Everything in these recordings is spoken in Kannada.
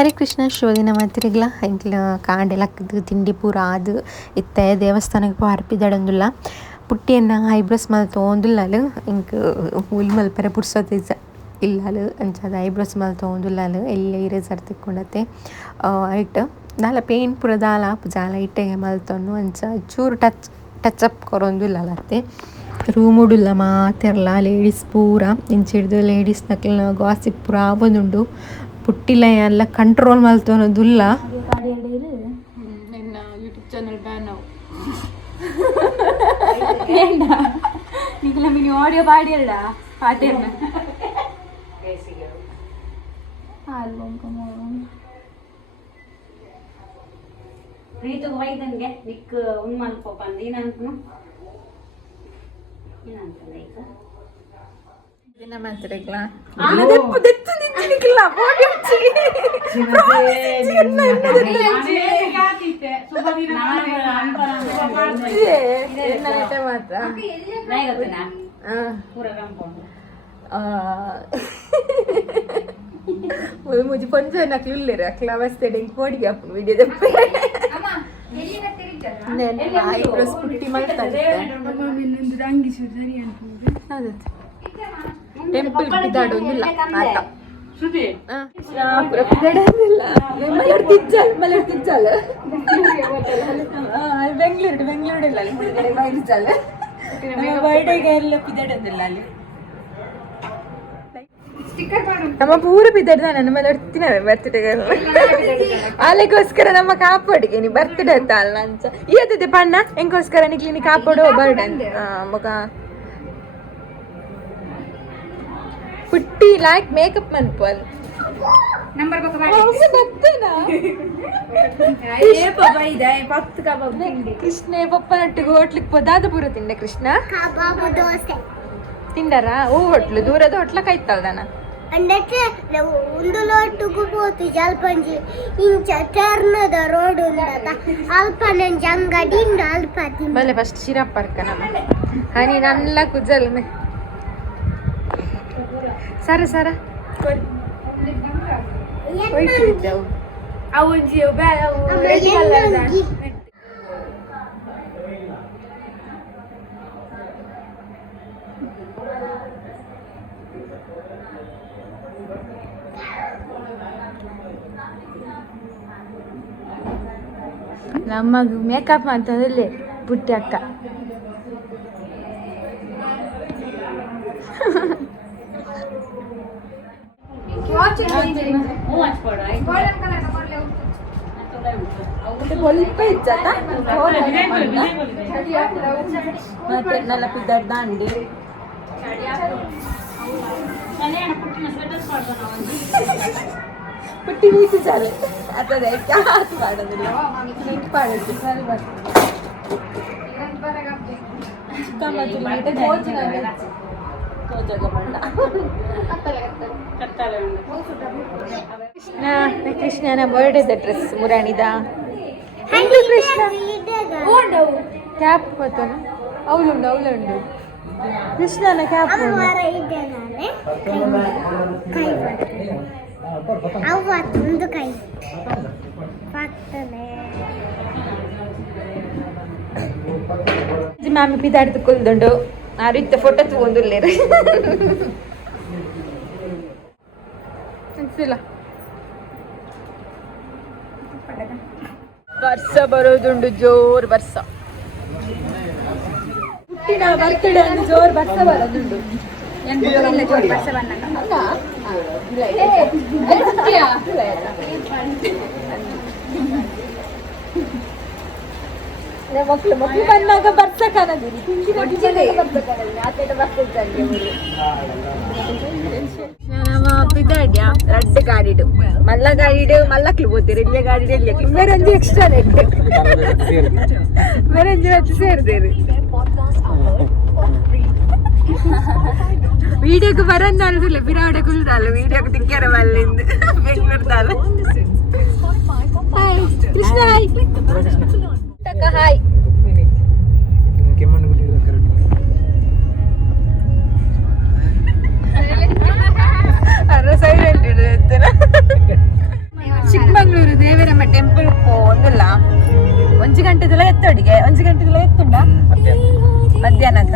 ಹರೇ ಕೃಷ್ಣ ಶೋಧಿನ ಮಾತಿರಿಗ್ಲ ಇಂಕ್ಲ ಕಾಂಡೆಲಕ್ಕದು ತಿಂಡಿ ಪೂರ ಆದು ಇತ್ತೆ ದೇವಸ್ಥಾನಕ್ಕೆ ಪೋ ಅರ್ಪಿದಡೊಂದುಲ್ಲ ಪುಟ್ಟಿಯನ್ನ ಐಬ್ರೋಸ್ ಮಲ್ ತೊಂದುಲ್ಲಲು ಇಂಕ್ ಹುಲ್ ಮಲ್ಪರೆ ಪುರ್ಸೊತ್ ಇಲ್ಲಲು ಅಂಚಾದ ಐಬ್ರೋಸ್ ಮಲ್ ತೊಂದುಲ್ಲಲು ಎಲ್ಲಿ ಇರೇಸರ್ ತಿಕ್ಕೊಂಡತ್ತೆ ಐಟ್ ದಾಲ ಪೇಂಟ್ ಪೂರ ದಾಲ ಜಾಲ ಇಟ್ಟೆಗೆ ಮಲ್ತೊಂದು ಅಂಚ ಚೂರು ಟಚ್ ಅಪ್ ಕೊರೊಂದುಲ್ಲತ್ತೆ ರೂಮ್ ಉಡುಲ್ಲ ಮಾತೆರ್ಲ ಲೇಡೀಸ್ ಪೂರ ಇಂಚಿಡ್ದು ಲೇಡೀಸ್ ನಕ್ಲ ಗಾಸಿಪ್ ಪೂರ ಆವೊಂದುಂಡು ಪುಟ್ಟಿಲ ಎಲ್ಲ ಕಂಟ್ರೋಲ್ ಮಲ್ತೊನದುಲ್ಲ ಯೂಟ್ಯೂಬ್ ಚಾನಲ್ ಬ್ಯಾನ್ ನೀವು ಆಡಿಯೋ ಪಾಡಿಯಲ್ಲ ಪಾಟೇನ ಪ್ರೀತು ವೈದನ್ಗೆ ನಿಕ್ ಉನ್ಮಲ್ಪ ನೀನಂತನು ಏನಂತಲ್ಲ ಈಗ ದಿನ ಮಾತಿರಿಗ್ಲ ಮುಜಿ ಪಂಚ ನಕ್ಲು ಉಲ್ಲೇರು ಅಕ್ಲ ಅವಸ್ಥೆ ಡೆಂಗ್ ಕೋಡಿಗೆ ಅಪ್ಪು ವಿಡಿಯೋ ದಪ್ಪ ಐಬ್ರೋಸ್ ಪುಟ್ಟಿ ಮಾಡ್ತಾರೆ ಟೆಂಪಲ್ ಬಿದ್ದಾಡೋದಿಲ್ಲ ಆತ ಬೆಂಗಳೂರು ಬರ್ಡೇಗೆ ಎಲ್ಲ ಬಿದ್ದಾಡೋದಿಲ್ಲ ಅಲ್ಲಿ ನಮ್ಮ ಪೂರ ಬಿದ್ದಾಡ್ದ ನನ್ನ ಮೇಲೆ ಇರ್ತೀನವೆ ಬರ್ತ್ಡೇ ಅಲ್ಲಿಗೋಸ್ಕರ ನಮ್ಮ ಕಾಪಾಡಿಗೆ ನೀ ಬರ್ತ್ಡೇ ಅಂತ ಅಲ್ಲ ಅಂಚ ಈಯತ್ತೆ ಪಣ್ಣ ಹೆಂಗೋಸ್ಕರ ನಿಕ್ಲಿ ನೀ ಕಾಪಾಡೋ ಬರ್ಡೇ ಅಂತ ಮಗ ಪುಟ್ಟಿ ಲೈಕ್ ಮೇಕಪ್ ಮನ್ಪಲ್ ನಂಬರ್ ಕೃಷ್ಣ ಪಪ್ಪನೊಟ್ಟಿಗೆ ಹೋಟ್ಲಿಗೆ ಪದಾದ ಪೂರ ತಿಂಡೆ ಕೃಷ್ಣ ತಿಂಡಾರಾ ಓ ಹೋಟ್ಲು ದೂರದ ಹೋಟ್ಲ ಕೈತಲ್ದಾನ ಅಂದಕ್ಕೆ ಒಂದು ಲೋಟುಗೂ ಹೋತು ಜಲ್ಪಂಜಿ ಇಂಚ ಟರ್ನದ ರೋಡ್ ಉಂಡತ ಅಲ್ಪ ನಂಜ ಅಂಗಡಿ ಅಲ್ಪ ಬಲೆ ಫಸ್ಟ್ ಶಿರಪ್ಪರ್ಕ ನಮ್ಮ ಹನಿ ನಲ್ಲ ಕುಜಲ್ ಸರ ಸರ ಅವು ನಮ್ಮಗ ಮೇಕಪ್ ಮಾಡ್ತದಲ್ಲಿ ಪುಟ್ಟಿ ಅಕ್ಕ ಸ್ವಲ್ಪ ಇಚ್ಚತ ಮತ್ತೆ ನೆಲ ಪಿದ್ದಾಡ್ದ ಅಂಡಿ ಪುಟ್ಟಿ ಮೀಸಿ ಚಾಲೆ ಅದೇ ಹಾಕಿ ಮಾಡೋದಿಲ್ಲ ನೀಟ್ ಮಾಡೋದು ಸರಿ ಕೃಷ್ಣನ ಬರ್ಡೇದ ಡ್ರೆಸ್ ಮುರಾಣಿದ ಕೃಷ್ಣ ಕ್ಯಾಪ್ ಮತ್ತನ ಅವಳುಂಡು ಅವಳುಂಡು ಕೃಷ್ಣನ ಕ್ಯಾಪ್ ಒಂದು ಕೈ ಮ್ಯಾಮ್ ಪಿದಾಡ್ತುಕೊಳ್ದುಂಡು ಆ ರೀತಿ ಫೋಟೋ ತಗೊಂಡುಲ್ಲೇರು ವರ್ಷ ಬರೋದುಂಡು ಜೋರ್ ವರ್ಷ ಹುಟ್ಟಿನ ಬರ್ತಡೇ ಅಂದ್ರೆ ಜೋರ್ ವರ್ಷ ಬರೋದುಂಡು ಮಕ್ಳು ಬಂದಾಗ ಬರ್ಸಕ್ಕಾನದಿರಿ ಪಿದ್ದಾಡ್ಯ ರಡ್ಡು ಗಾಡಿಡು ಮಲ್ಲ ಗಾಡಿಡು ಮಲ್ಲಕ್ಲು పోతారు ಇಲ್ಲೇ ಗಾಡಿಡು ಇಲ್ಲಕ್ಲು ಮೇರಂಜಿ ಎಕ್ಸ್ಟ್ರಾ ರೆಡ್ ಮೇರಂಜಿ వచ్చి ಸೇರ್ದೇರು వీడియోకి వరందాలు పిరాడే కుల్దాలు వీడియోకి దిక్కారు వాళ్ళింది బెంగళూరుదాలు హాయ్ కృష్ణ హాయ్ టక్క హాయ్ ಅರ ಸೈಲೆಂಟ್ ಇಡ್ತೇನೆ ಎತ್ತೊಡಿಗೆ 1 ಗಂಟೆಗೆಲ್ಲ ಎತ್ತುಂಡ ಮಧ್ಯಾಹ್ನದ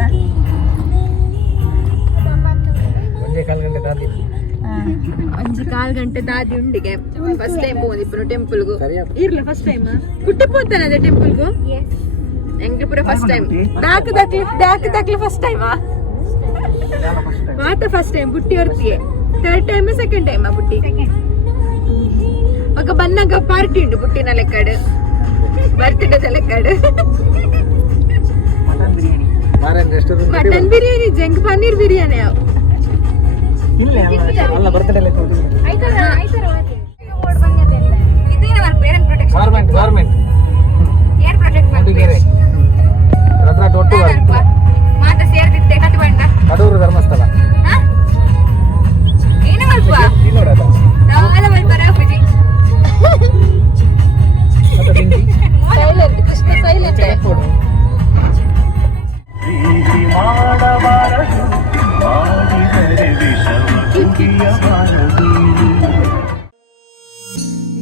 1 ಗಂಟೆ ದಾದಿ ಉಂಡಿಗೆ ಫಸ್ಟ್ ಟೈಮ್ ಹೋಗಿಪ್ಪು ಟೆಂಪಲ್ಗೂ ಇರ್ಲ ಫಸ್ಟ್ ಟೈಮ್ ಪುಟ್ಟಿ ಪೋತಾನೆ ಅದೇ ಟೆಂಪಲ್ಗೂ ಎಂಗೆ ಪೂರ ಫಸ್ಟ್ ಟೈಮ್ ದಾಕ್ಲಿ ಫಸ್ಟ್ ಟೈಮಾ ಮಾತ ಫಸ್ಟ್ ಟೈಮ್ ಬುಟ್ಟಿ ಹೊರ್ತಿಯೇ ಥರ್ಡ್ ಟೈಮ್ ಸೆಕೆಂಡ್ ಟೈಮಾ ಬುಟ್ಟಿ ಅಕ್ಕ ಬನ್ನಾಗ ಪಾರ್ಟಿ ಉಂಟು ಬುಟ್ಟಿನ ಲೆಕ್ಕಡು ಬರ್ತ್ಡೇದ ಲೆಕ್ಕಡು ಮಟನ್ ಬಿರಿಯಾನಿ ಜಂಕ್ ಪನ್ನೀರ್ ಬಿರಿಯಾನಿ ಅವು ಕಡೂರು ಧರ್ಮಸ್ಥಳ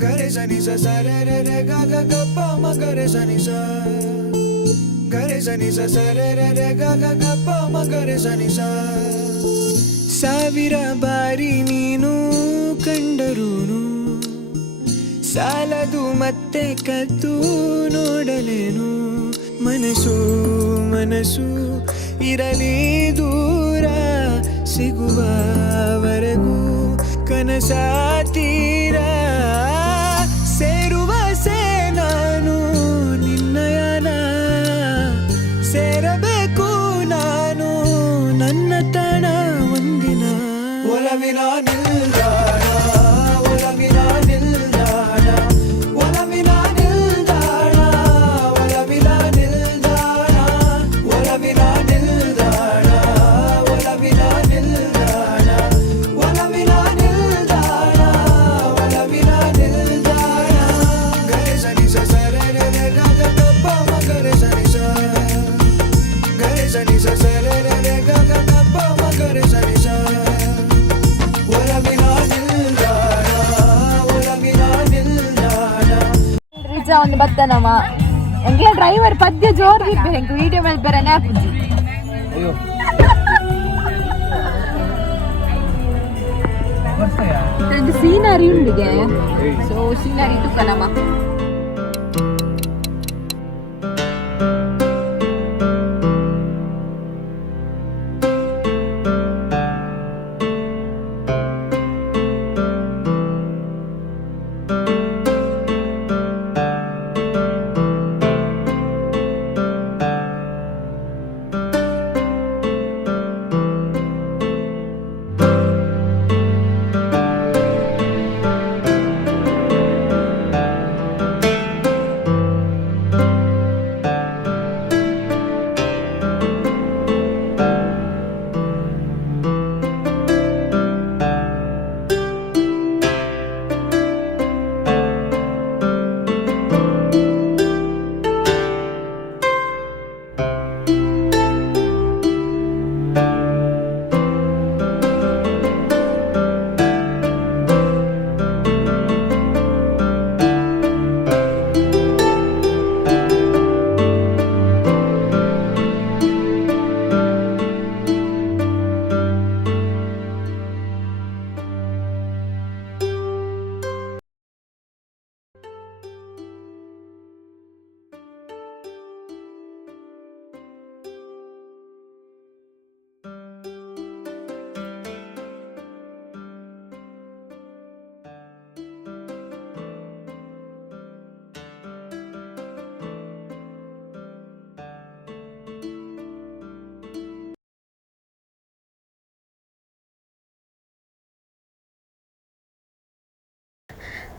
ಗರೆ ಸನಿ ಸ ಸರೆ ರೆ ರೆ ಗ ಗ ಗ ಪ ಮ ಗರೆ ಸನಿ ಸ ಗರೆ ಸನಿ ಸ ಸರೆ ರೆ ರೆ ಗ ಗ ಗ ಪ ಮ ಗರೆ ಸನಿ ಸ ಸಾವಿರ ಬಾರಿ ನೀನು ಕಂಡರೂನು ಸಾಲದು ಮತ್ತೆ ಕದ್ದು ನೋಡಲೇನು ಮನಸ್ಸು ಮನಸ್ಸು ಇರಲಿ ದೂರ ಸಿಗುವವರೆಗೂ ಕನಸ ತೀರ ಸೇರುವ ನಾನು ನಿನ್ನಯನ ಸೇರಬೇಕು ನಾನು ನನ್ನ ತಣ ಒಂದಿನ ಒಲವಿನ ನಿಲ್ದಾಣ ಒಲವಿನ ನಿಲ್ದಾಣ ಒಲವಿನ ನಿಲ್ದಾಣ ಒಲವಿನ ನಿಲ್ದಾಣ ಒಲವಿನ ನಿಲ್ದಾಣ ಒಲವಿನ ನಿಲ್ದಾಣ ಒಲವಿನ ನಿಲ್ದಾಣ ಒಲವಿನ ನಿಲ್ದಾಣ ಗರೆ ಸನಿ ಸ ಸರೆ ರೆ ರೆ ಗ ಗ ಗ ಪ ಮ ಗರೆ ಸನಿ ಸ ಗರೆ ಸನಿ ಸ ಸರೆ ರೆ ರೆ ಗ ಗ ಗ ಪ ಮ ಗರೆ ಸನಿ ಸ ಒಲವಿನ ನಿಲ್ದಾಣ ಒಲವಿನ ನಿಲ್ದಾಣ ರಿಜಾ ಒಂದು ಬತ್ತನಮ್ಮ ಎಂಗೆ ಡ್ರೈವರ್ ಪದ್ಯ ಜೋರ್ ಹೆಂಗೆ ವಿಡಿಯೋ ಮೇಲೆ ಬೇರೆ ಹಾಕುದು ಸೀನರಿ ಉಂಡಿಗೆ ಸೊ ಸೀನರಿ ತುಕ್ಕನಮ್ಮ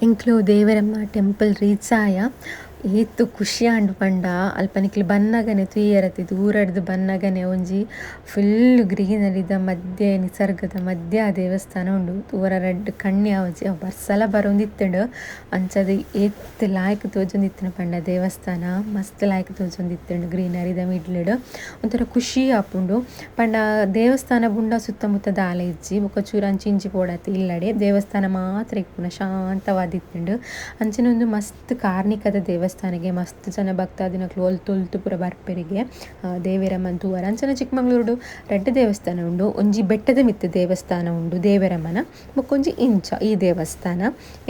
ಇಂಕ್ಲು ದೇವರಮ್ಮ ಟೆಂಪಲ್ ರೀಚ್ ಆಯ ಏತು ಖುಷಿ ಆಂಡು ಪಂಡ ಅಲ್ಪನಿಕ್ಲು ಬನ್ನಗನೆ ತುಯ್ಯರತಿ ದೂರಡ್ದು ಬನ್ನಗನೆ ಒಂಜಿ ಫುಲ್ ಗ್ರೀನರಿದ ಮಧ್ಯೆ ನಿಸರ್ಗದ ಮಧ್ಯ ಆ ದೇವಸ್ಥಾನ ಉಂಡು ತೂರ ರಡ್ಡ್ ಕಣ್ಣಿ ಆವಜಿ ಅವು ಬರ್ಸಲ ಬರೊಂದಿತ್ತಂಡು ಅಂಚದು ಏತ್ ಲಾಯ್ಕ್ ತೋಜೊಂದಿತ್ತಿನ ಪಂಡ ದೇವಸ್ಥಾನ ಮಸ್ತ್ ಲಾಯ್ಕ್ ತೋಜೊಂದಿತ್ತಂಡು ಗ್ರೀನರಿದ ಮಿಡ್ಲಡ್ ಒಂಥರ ಖುಷಿ ಆಪುಂಡು ಪಂಡ ದೇವಸ್ಥಾನ ಬುಂಡ ಸುತ್ತಮುತ್ತ ದಾಲ ಇಜ್ಜಿ ಬೊಕ ಚೂರು ಅಂಚಿ ಇಂಚಿ ಪೋಡತಿ ಇಲ್ಲಡೆ ದೇವಸ್ಥಾನ ಮಾತ್ರ ಇಪ್ಪುನ ಶಾಂತವಾದಿತ್ತಂಡು ಅಂಚಿನೊಂದು ಮಸ್ತ್ ಕಾರ್ಣಿಕದ ದೇವಸ್ಥಾನ ದೇವಸ್ಥಾನಕ್ಕೆ ಮಸ್ತ್ ಜನ ಭಕ್ತಾದಿನಕ್ಲು ಒಲ್ತು ಪೂರ ಬರ್ಪೆರಿಗೆ ದೇವೇರಮ್ಮನ ತೂವರ ಅಂಚನೆ ಚಿಕ್ಕಮಂಗ್ಳೂರು ರೆಡ್ಡ ದೇವಸ್ಥಾನ ಉಂಡು ಒಂಜಿ ಬೆಟ್ಟದ ಮಿತ್ತ ದೇವಸ್ಥಾನ ಉಂಡು ದೇವೇರಮ್ಮನ ಬೊಕ್ಕೊಂಜಿ ಇಂಚ ಈ ದೇವಸ್ಥಾನ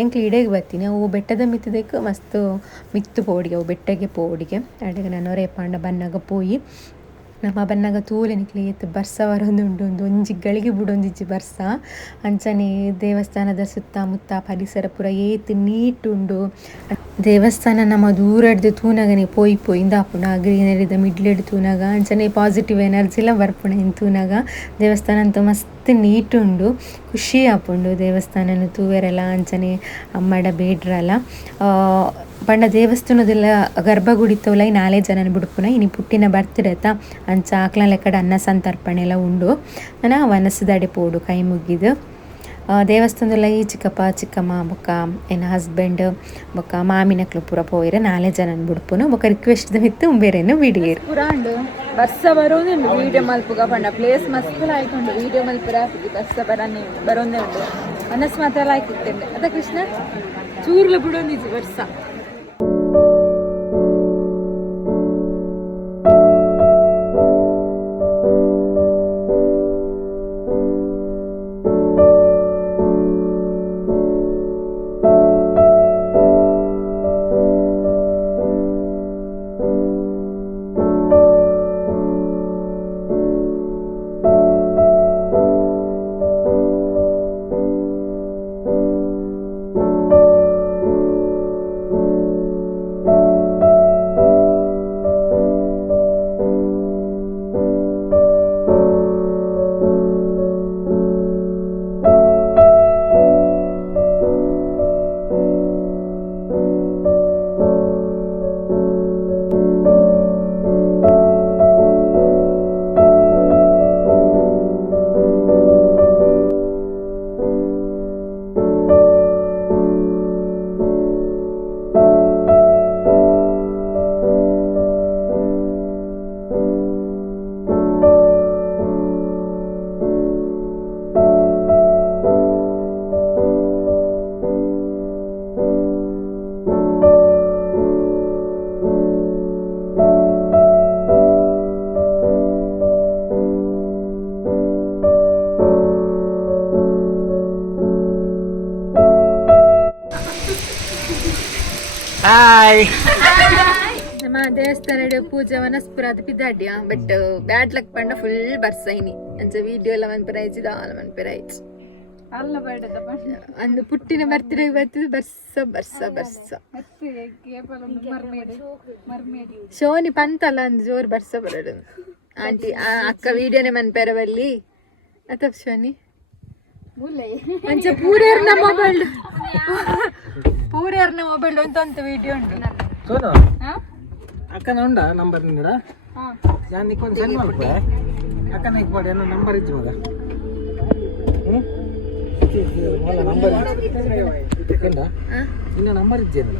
ಎಂಕ್ಲು ಇಡೆಗೆ ಬರ್ತೀನಿ ಅವು ಬೆಟ್ಟದ ಮಿತ್ತದಕ್ಕೆ ಮಸ್ತ್ ಮಿತ್ತು ಪೋಡಿಗೆ ಅವು ಬೆಟ್ಟಗೆ ಪೋಡಿಗೆ ಅಡೆಗೆ ನಾನು ರೇಪಾಂಡ ಬನ್ನಾಗ ಪೋಯಿ ನಮ್ಮ ಬನ್ನಾಗ ತೂಲೆನಿಕ್ಲೆ ಏತ್ ಬರ್ಸ ಬರೋದುಂಡು ಒಂಜಿ ಗಳಿಗೆ ಬಿಡೊಂದಿಜ್ಜಿ ಬರ್ಸ ಅಂಚನೆ ದೇವಸ್ಥಾನದ ಸುತ್ತಮುತ್ತ ಪರಿಸರ ಪೂರ ಏತ್ ನೀಟ್ ಉಂಡು ದೇವಸ್ಥಾನ ನಮ್ಮ ದೂರಡ್ದು ತೂನಗನೆ ಪೋಯಿ ಇಂದಾಪುಣ ಗ್ರೀನರಿದ ಮಿಡ್ಲೆಡ್ ತೂನಗ ಅಂಚನೆ ಪಾಸಿಟಿವ್ ಎನರ್ಜಿ ಎಲ್ಲ ಬರ್ಪುಣ ಇನ್ ತೂನಗ ದೇವಸ್ಥಾನ ಅಂತೂ ಮಸ್ತ್ ನೀಟ್ ಉಂಡು ಖುಷಿ ಆಪುಂಡು ದೇವಸ್ಥಾನನು ತೂವೆರಲ್ಲ ಅಂಚನೆ ಅಮ್ಮಡ ಬೇಡ್ರಲ್ಲ ಪಂಡ ದೇವಸ್ಥಾನದೆಲ್ಲ ಗರ್ಭಗುಡಿತವಲ್ಲ ಈ 4 ಜನನ ಬಿಡ್ಪುನ ಇನಿ ಪುಟ್ಟಿನ ಬರ್ತಿರತ್ತ ಅಂಚ ಆಕ್ಲ ಲೆಕ್ಕಡ ಅನ್ನ ಸಂತರ್ಪಣೆ ಎಲ್ಲ ಉಂಡು ನಾನು ವನಸದಡೆ ಪೋಡು ಕೈ ಮುಗಿದು ದೇವಸ್ಥಾನದಲ್ಲ ಈ ಚಿಕ್ಕಪ್ಪ ಚಿಕ್ಕಮ್ಮ ಬೊಕ್ಕ ಏನ ಹಸ್ಬೆಂಡ್ ಬೊಕ್ಕ ಮಾಮಿನಕ್ಲು ಪೂರ ಪೋಯಿರ 4 ಜನನ ಬಿಡ್ಪುನು ಬೊಕ್ಕ ರಿಕ್ವೆಸ್ಟ್ ಮಿತ್ತು ಬೇರೆನು ವಿಡಿಯೋ ಪುರಾಂಡ್ ಬರ್ಸ ಬರೋದುಂಡು ವೀಡಿಯೋ ಮಲ್ಪುಗ ಪಂಡ ಪ್ಲೇಸ್ ಮಸ್ತ್ ಆಯ್ಕೊಂಡು ವೀಡಿಯೋ ಮಲ್ಪುರ ಬರ್ಸ ಬರೋದೇ ಉಂಡು ಮನಸ್ಸು ಮಾತ್ರ ಆಯ್ತಿತ್ತೇನೆ ಅದ ಕೃಷ್ಣ ಚೂರ್ಲ ಬಿಡೋಂದಿಜ್ಜಿ ಬರ್ಸ ನಮ್ಮ ದೇವಸ್ಥಾನ ಪೂಜೆ ವನಸ್ಪುರ ಅದು ಪಿದ್ದಾಡ್ಯ ಬಟ್ ಬ್ಯಾಡ್ ಲಕ್ ಪಂಡ ಫುಲ್ ಬರ್ಸೈನಿ ಅಂಚ ವಿಡಿಯೋ ಎಲ್ಲ ಮನ್ಪೆರ ಆಯ್ತು ಆಲ ಮನ್ಪೆರ ಆಯ್ತು ಅಲ್ಲ ಬೇಡದ ಅಂದು ಪುಟ್ಟಿನ ಬರ್ತಿಡೆ ಬರ್ತಿದ್ದು ಬರ್ಸ ಶೋನಿ ಪಂತಲ್ಲ ಅಂದ್ ಜೋರ್ ಬರ್ಸ ಬರೋದು ಆಂಟಿ ಅಕ್ಕ ವಿಡಿಯೋನೆ ಮನ್ಪೆರ ಬಲ್ಲಿ ಅತ ಶೋನಿ ಅಂಚ ಪೂರ್ಯರ್ನ ಮೊಬೈಲ್ ಅಂತ ವಿಡಿಯೋ ಉಂಟು ಸೋನು ಅಕ್ಕನ ಉಂಡ ನಂಬರ್ ನಿಂಗಡ ನಾನು ನಿಕ್ಕೊಂದು ಸೆಂಡ್ ಮಾಡ್ಕೊ ಅಕ್ಕನ ಇಕ್ಬಾಡಿ ಅನ್ನೋ ನಂಬರ್ ಇತ್ತು ಮಗ ನಂಬರ್ ಇಟ್ಕೊಂಡ ಇನ್ನ ನಂಬರ್ ಇದ್ದೇನಲ್ಲ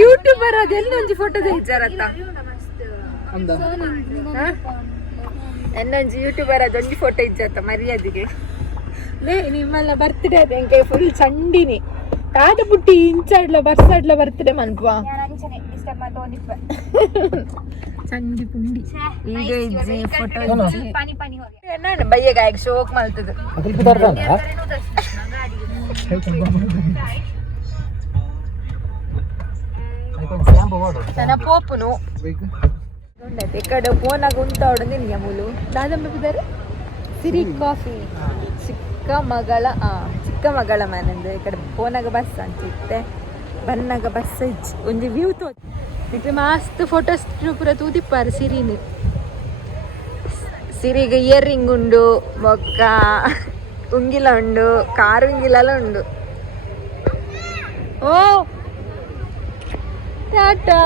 ಯೂಟ್ಯೂಬರ್ ಅದೆಲ್ಲ ಒಂಜಿ ಫೋಟೋ ತೆಗಿಚಾರತ್ತ ಎನ್ನೊಂಜಿ ಯೂಟ್ಯೂಬರ್ ಅದೊಂಜಿ ಫೋಟೋ ಇಜ್ಜತ್ತ ಮರ್ಯಾದೆಗೆ ನಿಮ್ಮೆಲ್ಲ ಬರ್ತ್ಡೇ ಅದ ಎಂಕೆ ಫುಲ್ ಚಂಡಿನಿ ಕಾಟ ಪುಟ್ಟಿ ಇಂಚಾಡ್ಲ ಬರ್ಸಾಡ್ಲ ಬರ್ತ್ಡೇ ಮನ್ಪುವ ಚಂಡಿ ಪುಂಡಿ ಈಗ ಇಜ್ಜಿ ಫೋಟೋ ಇಜ್ಜಿ ಎನ್ನ ಬಯ್ಯಗ ಶೋಕ್ ಮಲ್ತದ ನನ್ನ ಪೋಪುನು ఇక్కడ ఫోన్ ఉంటాడు నియములు దాదాపు సిరి కాఫీ ಚಿಕ್ಕಮಗಳ ಮನೆಂದು ಈ ಕಡೆ ಫೋನಾಗ ಬಸ್ ಅಂತಿತ್ತೆ ಬನ್ನಾಗ ಬಸ್ ಇಜ್ಜಿ ಒಂಜಿ ವ್ಯೂ ತೋತಿ ಇಟ್ಟು ಮಸ್ತ್ ಫೋಟೋಸ್ ಪೂರ ತೂದಿಪ್ಪಾರು ಸಿರಿಗೆ ಇಯರ್ ರಿಂಗ್ ಉಂಡು ಬೊಕ್ಕ ಉಂಗಿಲ ಉಂಡು ಕಾರು ಉಂಗಿಲೆಲ್ಲ ಉಂಡು ಓ ಟಾಟಾ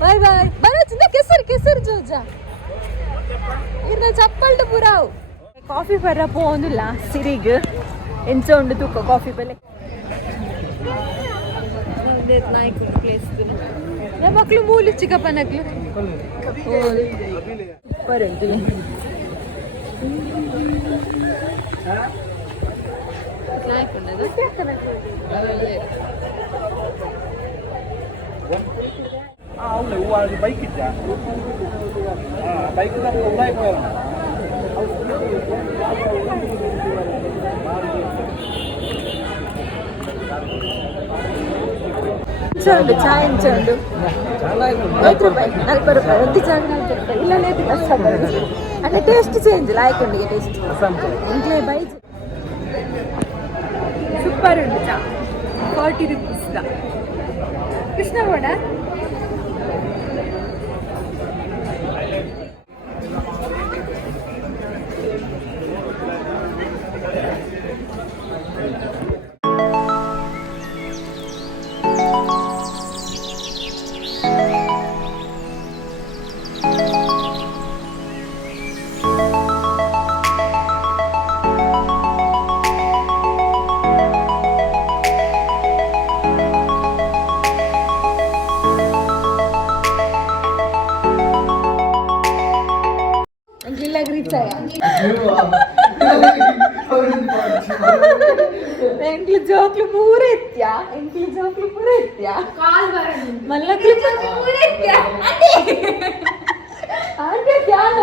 ಬಾಯ್ ಬಾಯ್ ಬರೋಚಿಂದ ಕೆಸರು ಜೋಜಾ ಇನ್ನ ಚಪ್ಪಲ್ಡು ಪುರಾವು ಕಾಫಿ ಬರ ಪೋಂದಿಲ್ಲ ಸಿರಿಗ್ ಎಂಚ ಉಂಡು ತೂಕ ಕಾಫಿ ಬೆಲೆ ನಾಯ್ಕ ಪ್ಲೇಸ್ ಮಕ್ಕಳು ಮೂಲು ಚಿಕ್ಕಪ್ಪನಕ್ಲು ಸೂಪರ್ ಉಂಟು ನಾಯ್ಕ ಉಂಟದು ಬೈಕ್ ಇದ್ದ ಬೈಕ್ ಚಂಡು ಚಾಯ್ ಚಂಡು 40 ರೂಪಾಯಿ ಒಂದು ಚಾಯ್ 40 ರೂಪಾಯಿ ಇಲ್ಲನೇ అంటే టేస్ట్ చేంజ్ లాయకుండి టేస్ట్ ఇంట్లో బై సూపర్ ఉంది చా 40 రూపీస్ దా కృష్ణ కూడా ಎಂಕ್ಲು ಜೋಕ್ಲು ಪೂರ ಎತ್ತ್ಯಾ ಮಲ್ಲ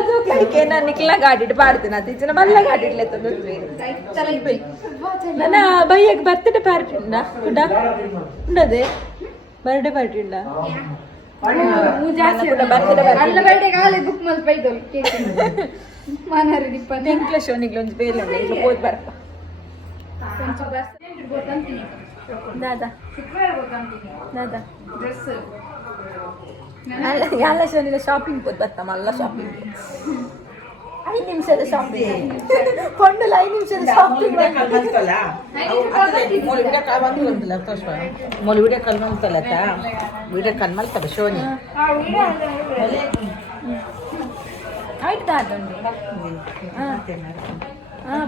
ಜೋಕ್ಲಿಗೆ ನಾನು ನಿಕ್ಲ ಗಾಡಿಟ್ಟು ಪಾಡ್ತೀನಿ ಅದು ಇಚ್ಚಿನ ಮಲ್ಲ ಗಾಡಿಡ್ಲೆ ತಂದು ನನ್ನ ಬೈಯಕ್ಕೆ ಬರ್ತಡೇ ಪಾರ್ಟಿ ಉಂಡ ಉಂಡದೆ ಬರ್ಡೇ ಪಾರ್ಟಿ ಉಂಡ ಎಂಕ್ಲ ಶೋನಿಗ್ಲ ಒಂದು ಬೇರೆ ಉಂಡು ಹೋದ್ ಬರ್ಪ ದಾದಾ ದಾದಾ ಎಲ್ಲ ಶೋನಿಲ್ಲ ಶಾಪಿಂಗ್ ಹೋದ್ ಬರ್ತ ಮಲ್ಲ ಶಾಪಿಂಗ್ 5 ನಿಮಿಷದ ಶಾಪಿಂಗ್ ಕೊಂಡಲ್ಲ 5 ನಿಮಿಷದ ಶಾಪಿಂಗ್ ವಿಡಿಯೋ ಕಾಲ್ ಮಾಡ್ತಲ್ಲ ವಿಡಿಯೋ ಕಾಲ್ ಮಾಡ್ತಾರೆ ಶೋನಿ ಆಯ್ತು ಅದೊಂದು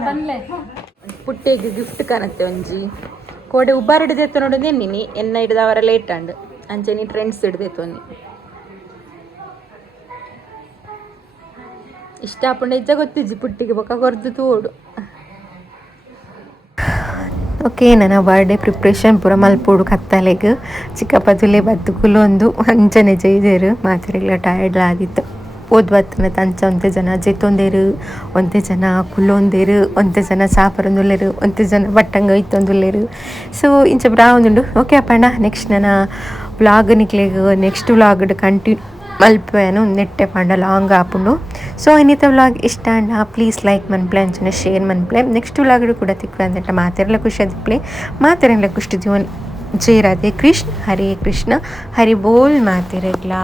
ಬಂದ್ಲೆ ಪುಟ್ಟೆಗೆ ಗಿಫ್ಟ್ ಕಾಣತ್ತೆ ಒಂಜಿ ಕೋಡೆ ಉಬ್ಬಾರ್ ಹಿಡ್ದೈತೆ ನೋಡು ನೆನ್ನಿನಿ ಎನ್ನ ಹಿಡ್ದವರ ಲೇಟ್ ಅಂಡ್ ಅಂಚೆ ನೀ ಟ್ರೆಂಡ್ಸ್ ಹಿಡ್ದೈತೆ ಒನ್ನಿ ಇಷ್ಟ ಹಾಕೊಂಡ ಇಜ್ಜ ಗೊತ್ತಿಜ್ಜಿ ಪುಟ್ಟಿಗೆ ಬೊಕ್ಕ ಕೊರ್ದು ತೋಡು ಓಕೆ ನನ್ನ ಬರ್ಡೇ ಪ್ರಿಪ್ರೇಷನ್ ಪೂರ ಮಲ್ಪೋಡು ಕತ್ತಲೆಗ್ ಚಿಕ್ಕಪ್ಪ ತುಲೆ ಬದುಕುಲೊಂದು ಅಂಚನೆ ಜೈದೇರು ಮಾತ್ರೆಗ್ಲ ಟಯರ್ಡ್ ಆದಿತ್ತು ಓದ್ ಬತ್ತನ ತಂಚ ಒಂತೆ ಜನ ಜೆತ್ತೊಂದೇರು ಒಂತೆ ಜನ ಕುಲ್ಲೊಂದೇರು ಒಂತೆ ಜನ ಸಾಪರೊಂದುಲ್ಲೆರು ಒಂತೆ ಜನ ಬಟ್ಟಂಗ ಇತ್ತೊಂದುಲ್ಲೆರು ಸೊ ಇಂಚ ಬ್ರಾವುಂದುಂಡು ಓಕೆ ಅಪ್ಪಣ್ಣ ನೆಕ್ಸ್ಟ್ ನನ್ನ ವ್ಲಾಗ್ ನಿಕ್ಲೆಗ್ ನೆಕ್ಸ್ಟ್ ವ್ಲಾಗ್ ಕಂಟಿನ್ಯೂ ಮಲ್ಪೇನು ನೆಟ್ಟೆ ಪಂಡ ಲಾಂಗ್ ಆಪುಂಡು ಸೊ ಇನ್ನಿತ ವ್ಲಾಗ್ ಇಷ್ಟ ಅಂಡ ಪ್ಲೀಸ್ ಲೈಕ್ ಮನ್ಪ್ಲೆ ಅಂಚನೆ ಶೇರ್ ಮನ್ಪ್ಲೆ ನೆಕ್ಸ್ಟ್ ವ್ಲಾಗ್ ಕೂಡ ತಿಕ್ಕು ಅಂದೆಟ್ಟ ಮಾತೆರಲ ಖುಷಿ ಅದಿಪ್ಲೆ ಮಾತೆರಲ ಖುಷಿ ಜೀವನ್ ಜೈ ರಾಧೆ ಕೃಷ್ಣ ಹರೇ ಕೃಷ್ಣ ಹರಿ ಬೋಲ್ ಮಾತೆರೆಗ್ಲಾ